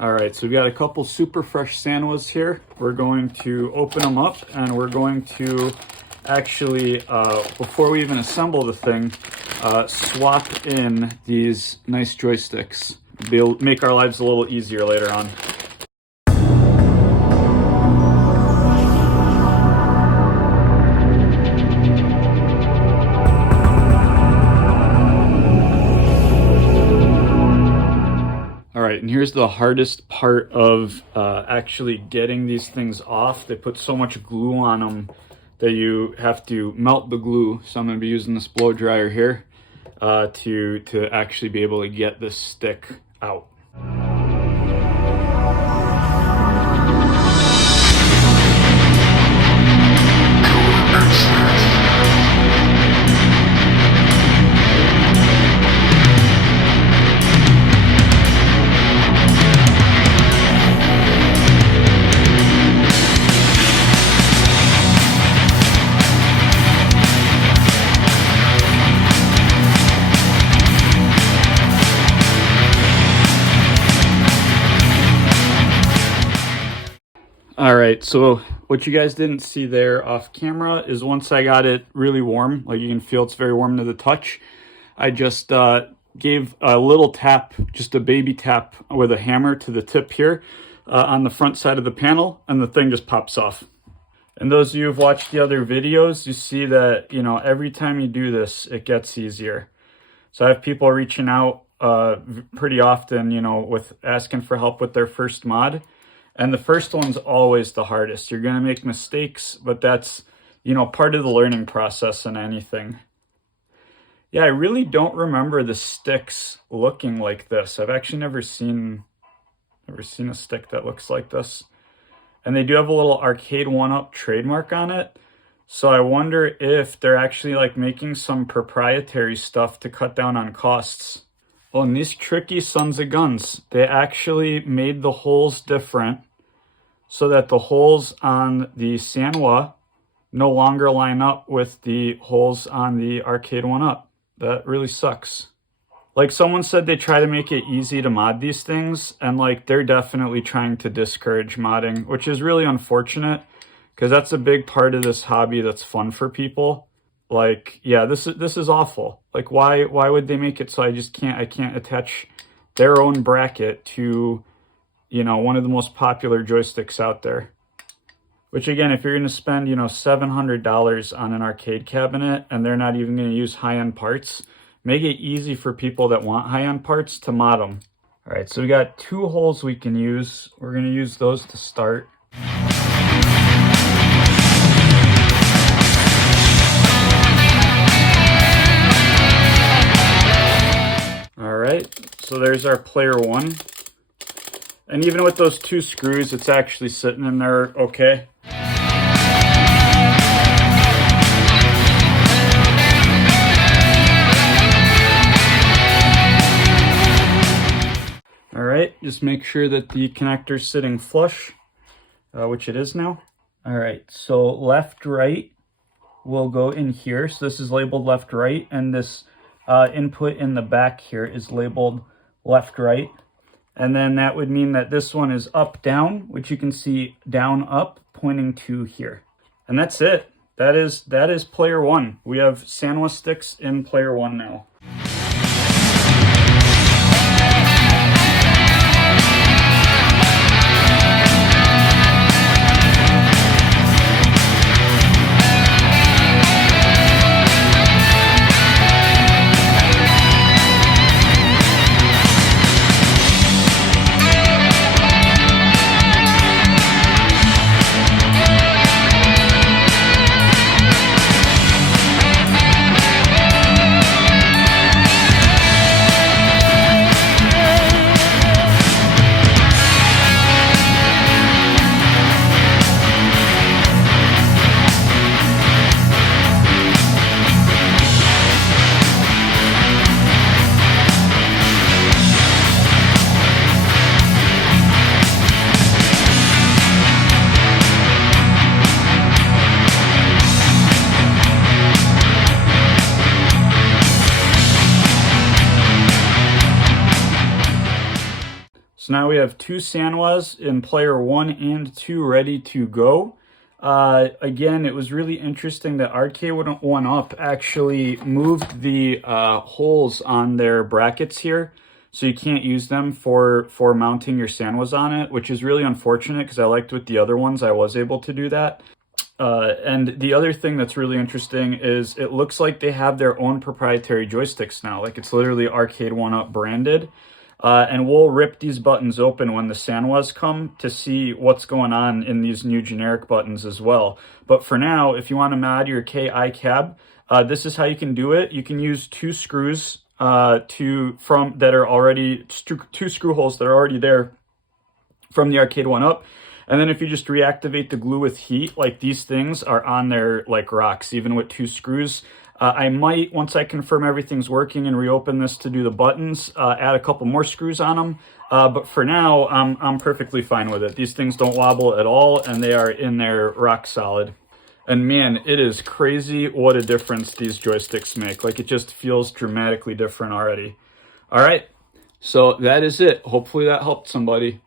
All right, so we've got a couple super fresh Sanwas here. We're going to open them up and we're going to actually, before we even assemble the thing, swap in these nice joysticks. They'll make our lives a little easier later on. All right, and here's the hardest part of actually getting these things off. They put so much glue on them that you have to melt the glue. So I'm gonna be using this blow dryer here to actually be able to get this stick out. All right, so what you guys didn't see there off camera is once I got it really warm, like you can feel it's very warm to the touch, I just gave a little tap, just a baby tap with a hammer to the tip here on the front side of the panel, and the thing just pops off. And those of you who've watched the other videos, you see that, you know, every time you do this, it gets easier. So I have people reaching out pretty often, you know, with asking for help with their first mod. And the first one's always the hardest. You're gonna make mistakes, but that's, you know, part of the learning process in anything. Yeah, I really don't remember the sticks looking like this. I've actually never seen a stick that looks like this. And they do have a little Arcade1Up trademark on it. So I wonder if they're actually like making some proprietary stuff to cut down on costs. Oh, and these tricky sons of guns, they actually made the holes different so that the holes on the Sanwa no longer line up with the holes on the Arcade1Up. That really sucks. Like someone said they try to make it easy to mod these things, and like they're definitely trying to discourage modding, which is really unfortunate because that's a big part of this hobby that's fun for people. Like, yeah, this is awful. Like why would they make it so I can't attach their own bracket to, you know, one of the most popular joysticks out there? Which again, if you're going to spend, you know, $700 on an arcade cabinet and they're not even going to use high-end parts, make it easy for people that want high-end parts to mod them. All right, so we got two holes we can use. We're going to use those to start. All right, so there's our player one. And even with those two screws, it's actually sitting in there okay. All right, just make sure that the connector's sitting flush, which it is now. All right, so left, right will go in here. So this is labeled left, right, and this input in the back here is labeled left, right. And then that would mean that this one is up, down, which you can see down, up, pointing to here. And that's it. That is player one. We have Sanwa sticks in player one now. So now we have 2 Sanwas in player 1 and 2 ready to go. Again, it was really interesting that Arcade1Up actually moved the holes on their brackets here, so you can't use them for mounting your Sanwas on it, which is really unfortunate because I liked with the other ones I was able to do that. And the other thing that's really interesting is it looks like they have their own proprietary joysticks now. Like it's literally Arcade1Up branded. And we'll rip these buttons open when the Sanwas come to see what's going on in these new generic buttons as well. But for now, if you want to mod your KI cab, this is how you can do it. You can use 2 screws two screw holes that are already there from the Arcade1Up. And then if you just reactivate the glue with heat, like these things are on there like rocks, even with 2 screws. I might, once I confirm everything's working and reopen this to do the buttons, add a couple more screws on them. But for now, I'm perfectly fine with it. These things don't wobble at all, and they are in there rock solid. And man, it is crazy what a difference these joysticks make. Like, it just feels dramatically different already. All right, so that is it. Hopefully that helped somebody.